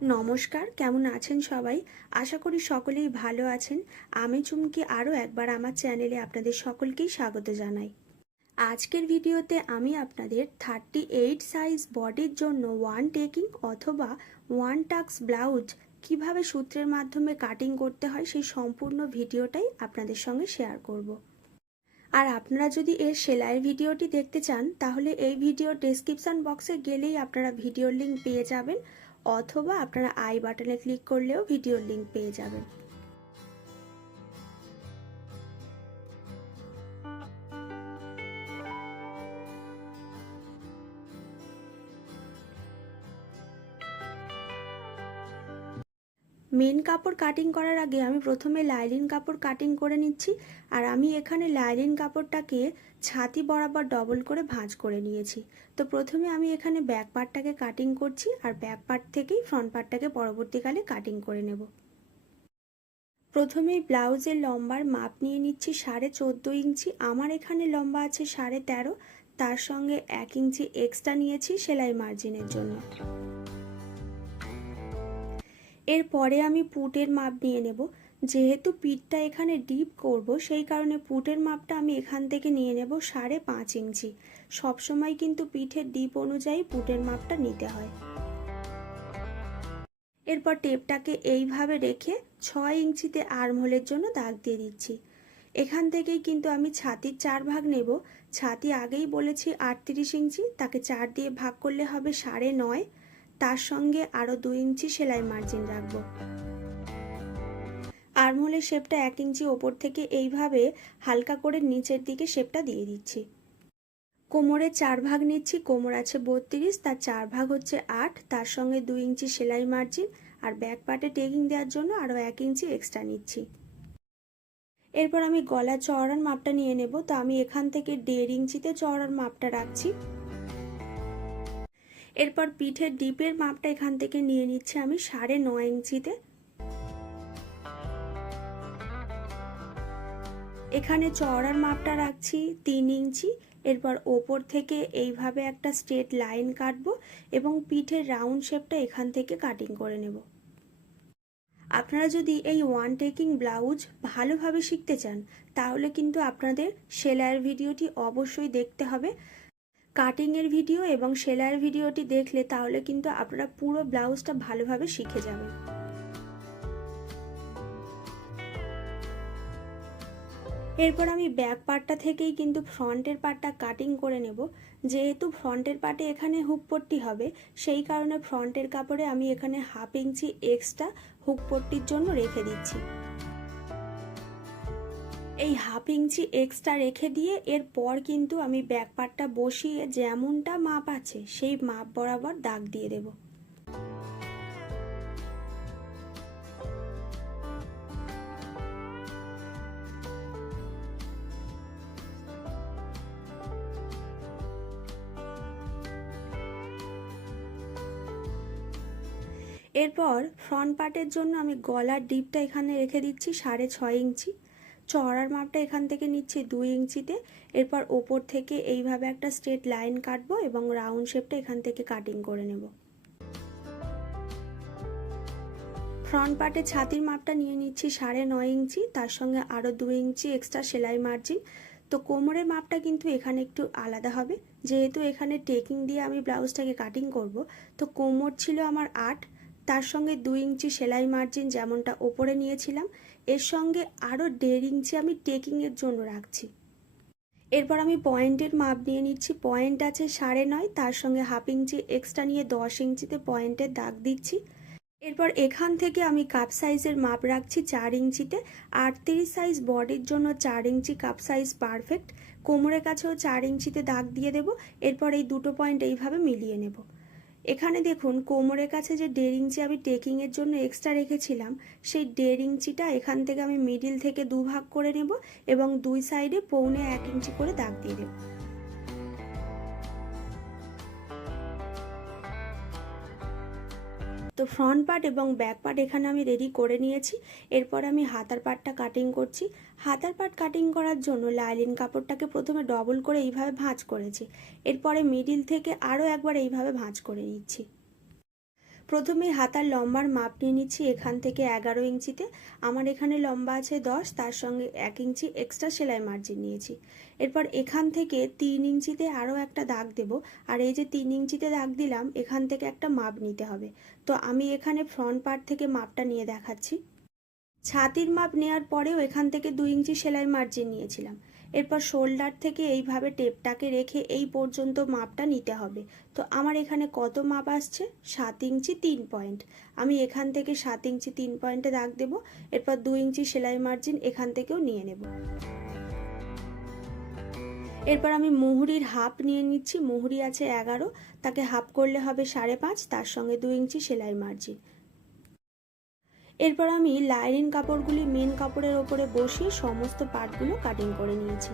নমস্কার, কেমন আছেন সবাই? আশা করি সকলেই ভালো আছেন। আমি চুমকি আরও একবার আমার চ্যানেলে আপনাদের সকলকেই স্বাগত জানাই। আজকের ভিডিওতে আমি আপনাদের 38 সাইজ বডির জন্য ওয়ান টেকিং অথবা ওয়ান টাক্স ব্লাউজ কিভাবে সূত্রের মাধ্যমে কাটিং করতে হয় সেই সম্পূর্ণ ভিডিওটাই আপনাদের সঙ্গে শেয়ার করব। আর আপনারা যদি এর সেলাইয়ের ভিডিওটি দেখতে চান তাহলে এই ভিডিওর ডেসক্রিপশন বক্সে গেলেই আপনারা ভিডিওর লিঙ্ক পেয়ে যাবেন, অথবা আপনারা আই বাটনে ক্লিক করলেও ভিডিওর লিঙ্ক পেয়ে যাবেন। মেন কাপড় কাটিং করার আগে আমি প্রথমে লাইলিন কাপড় কাটিং করে নিচ্ছি। আর আমি এখানে লাইলিন কাপড়টাকে ছাতি বরাবর ডবল করে ভাঁজ করে নিয়েছি। তো প্রথমে আমি এখানে ব্যাক পার্টটাকে কাটিং করছি, আর ব্যাক পার্ট থেকেই ফ্রন্ট পার্টটাকে পরবর্তীকালে কাটিং করে নেব। প্রথমেই ব্লাউজের লম্বার মাপ নিয়ে নিচ্ছি 14.5 ইঞ্চি। আমার এখানে লম্বা আছে 13.5, তার সঙ্গে 1 ইঞ্চি এক্সট্রা নিয়েছি সেলাই মার্জিনের জন্য। এরপরে আমি পুটের মাপ নিয়ে নেব। যেহেতু পিঠটা এখানে ডিপ করব সেই কারণে পুটের মাপটা আমি এখান থেকে নিয়ে নেব 5.5 ইঞ্চি। সবসময় কিন্তু পিঠের ডিপ অনুযায়ী পুটের মাপটা নিতে হয়। এরপর টেপটাকে এইভাবে রেখে 6 ইঞ্চিতে আর্মহোলের জন্য দাগ দিয়ে দিচ্ছি। এখান থেকেই কিন্তু আমি ছাতির 4 ভাগ নেব। ছাতি আগেই বলেছি 38 ইঞ্চি, তাকে 4 দিয়ে ভাগ করলে হবে 9.5। তার সঙ্গে আরও 2 ইঞ্চি সেলাই মার্জিন রাখব। আর্মহোলের শেপটা 1 ইঞ্চি ওপর থেকে এইভাবে হালকা করে নিচের দিকে শেপটা দিয়ে দিচ্ছি। কোমরের 4 ভাগ নিচ্ছি। কোমর আছে 32, তার 4 ভাগ হচ্ছে 8, তার সঙ্গে 2 ইঞ্চি সেলাই মার্জিন, আর ব্যাক পার্টে টেকিং দেওয়ার জন্য আরও 1 ইঞ্চি এক্সট্রা নিচ্ছি। এরপর আমি গলা চওড়ার মাপটা নিয়ে নেব। তো আমি এখান থেকে 1.5 ইঞ্চিতে চওড়ার মাপটা রাখছি। এরপর পিঠের ডিপের মাপটা এখান থেকে নিয়ে নিচ্ছি আমি 9.5 ইঞ্চিতে। এখানে চওড়ার মাপটা রাখছি 3 ইঞ্চি। এরপর ওপর থেকে এইভাবে একটা স্ট্রেট লাইন কাটবো এবং পিঠের রাউন্ড শেপটা এখান থেকে কাটিং করে নেব। আপনারা যদি এই ওয়ান টেকিং ব্লাউজ ভালোভাবে শিখতে চান তাহলে কিন্তু আপনাদের সেলাইয়ের ভিডিওটি অবশ্যই দেখতে হবে। কাটিংয়ের ভিডিও এবং সেলাইয়ের ভিডিওটি দেখলে তাহলে কিন্তু আপনারা পুরো ব্লাউজটা ভালোভাবে শিখে যাবেন। এরপর আমি ব্যাক পার্টটা থেকেই কিন্তু ফ্রন্টের পার্টটা কাটিং করে নেব। যেহেতু ফ্রন্টের পার্টে এখানে হুক পট্টি হবে সেই কারণে ফ্রন্টের কাপড়ে আমি এখানে 1/2 ইঞ্চি এক্সট্রা হুক পট্টির জন্য রেখে দিচ্ছি। এই 1/2 ইঞ্চি এক্সট্রা রেখে দিয়ে এরপর কিন্তু আমি ব্যাক পার্টটা বসিয়ে যেমনটা মাপ আছে সেই মাপ বরাবর দাগ দিয়ে দেব। এরপর ফ্রন্ট পার্টের জন্য আমি গলার ডিপটা এখানে রেখে দিচ্ছি 6.5 ইঞ্চি। চওড়ার মাপটা এখান থেকে নিচ্ছি 2 ইঞ্চিতে। এরপর ওপর থেকে এইভাবে একটা স্ট্রেট লাইন কাটবো এবং রাউন্ড শেপটা এখান থেকে কাটিং করে নেব। ফ্রন্ট পার্টে ছাতির মাপটা নিয়ে নিচ্ছি 9.5 ইঞ্চি, তার সঙ্গে আরও 2 ইঞ্চি এক্সট্রা সেলাই মার্জিন। তো কোমরের মাপটা কিন্তু এখানে একটু আলাদা হবে, যেহেতু এখানে টেকিং দিয়ে আমি ব্লাউজটাকে কাটিং করব। তো কোমর ছিল আমার 8, তার সঙ্গে 2 ইঞ্চি সেলাই মার্জিন যেমনটা ওপরে নিয়েছিলাম, এর সঙ্গে আরও 1.5 ইঞ্চি আমি টেকিংয়ের জন্য রাখছি। এরপর আমি পয়েন্টের মাপ নিয়ে নিচ্ছি। পয়েন্ট আছে 9.5, তার সঙ্গে 1/2 ইঞ্চি এক্সট্রা নিয়ে 10 ইঞ্চিতে পয়েন্টের দাগ দিচ্ছি। এরপর এখান থেকে আমি কাপ সাইজের মাপ রাখছি 4 ইঞ্চিতে। 38 সাইজ বডির জন্য 4 ইঞ্চি কাপ সাইজ পারফেক্ট। কোমরের কাছেও 4 ইঞ্চিতে দাগ দিয়ে দেব। এরপর এই দুটো পয়েন্ট এইভাবে মিলিয়ে নেব। এখানে দেখুন কোমরের কাছে যে 1.5 ইঞ্চি আমি টেকিংয়ের জন্য এক্সট্রা রেখেছিলাম সেই 1.5 ইঞ্চিটা এখান থেকে আমি মিডিল থেকে 2 ভাগ করে নেব এবং 2 সাইডে 1.25 ইঞ্চি করে দাগ দিয়ে দেব। তো ফ্রন্ট পার্ট এবং ব্যাক পার্ট এখানে আমি রেডি করে নিয়েছি। এরপর আমি হাতার পার্টটা কাটিং করছি। হাতার পার্ট কাটিং করার জন্য লাইলিন কাপড়টাকে প্রথমে ডবল করে এইভাবে ভাঁজ করেছি। এরপরে মিডিল থেকে আরও একবার এইভাবে ভাঁজ করে নিচ্ছি। প্রথমে হাতার লম্বার মাপ নিয়ে নিচ্ছি এখান থেকে 11 ইঞ্চিতে। আমার এখানে লম্বা আছে 10, তার সঙ্গে 1 ইঞ্চি এক্সট্রা সেলাই মার্জিন নিয়েছি। এরপর এখান থেকে 3 ইঞ্চিতে আরও একটা দাগ দেব। আর এই যে 3 ইঞ্চিতে দাগ দিলাম, এখান থেকে একটা মাপ নিতে হবে। তো আমি এখানে ফ্রন্ট পার্ট থেকে মাপটা নিয়ে দেখাচ্ছি। ছাতির মাপ নেওয়ার পরেও এখান থেকে 2 ইঞ্চি সেলাই মার্জিন নিয়েছিলাম। এরপর শোল্ডার থেকে এইভাবে টেপটাকে রেখে এই পর্যন্ত মাপটা নিতে হবে। তো আমার এখানে কত মাপ আসছে? 7 ইঞ্চি 3 পয়েন্ট। আমি এখান থেকে 7 ইঞ্চি 3 পয়েন্টে দাগ দেব। এরপর 2 ইঞ্চি সেলাই মার্জিন এখান থেকেও নিয়ে নেব। এরপর আমি মুহুরির হাফ নিয়ে নিচ্ছি। মুহুরি আছে 11, তাকে হাফ করলে হবে 5.5, তার সঙ্গে 2 ইঞ্চি সেলাই মার্জিন। এরপর আমি লাইনিং কাপড়গুলি মেন কাপড়ের ওপরে বসিয়ে সমস্ত পার্টগুলো কাটিং করে নিয়েছি।